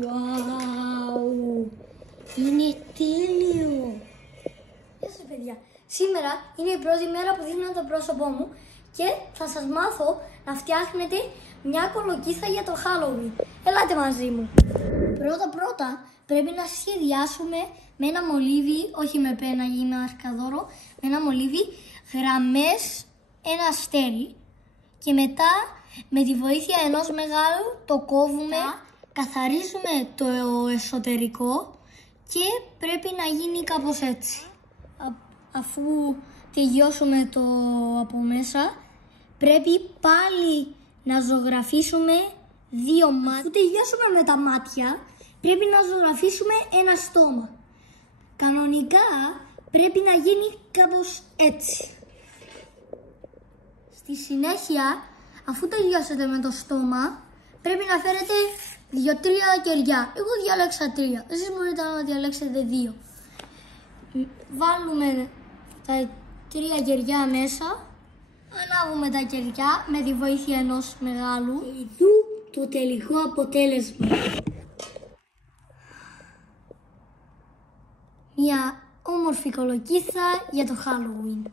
Wow! Είναι τέλειο! Γεια σας παιδιά! Σήμερα είναι η πρώτη μέρα που δείχνω το πρόσωπό μου και θα σας μάθω να φτιάχνετε μια κολοκύθα για το Halloween. Ελάτε μαζί μου! Πρώτα πρέπει να σχεδιάσουμε με ένα μολύβι, όχι με πένα ή με αρκαδόρο, με ένα μολύβι γραμμές, ένα αστέρι και μετά με τη βοήθεια ενός μεγάλου το κόβουμε, καθαρίζουμε το εσωτερικό και πρέπει να γίνει κάπως έτσι. Αφού τελειώσουμε το από μέσα, πρέπει πάλι να ζωγραφίσουμε δύο μάτια. Αφού τελειώσουμε με τα μάτια, πρέπει να ζωγραφίσουμε ένα στόμα. Κανονικά πρέπει να γίνει κάπως έτσι. Στη συνέχεια, αφού τελειώσετε με το στόμα, πρέπει να φέρετε 2-3 κεριά. Εγώ διάλεξα 3. Εσείς μπορείτε να διαλέξετε 2. Βάλουμε τα 3 κεριά μέσα. Ανάβουμε τα κεριά με τη βοήθεια ενός μεγάλου. Και εδώ το τελικό αποτέλεσμα. Μια όμορφη κολοκύθα για το Halloween.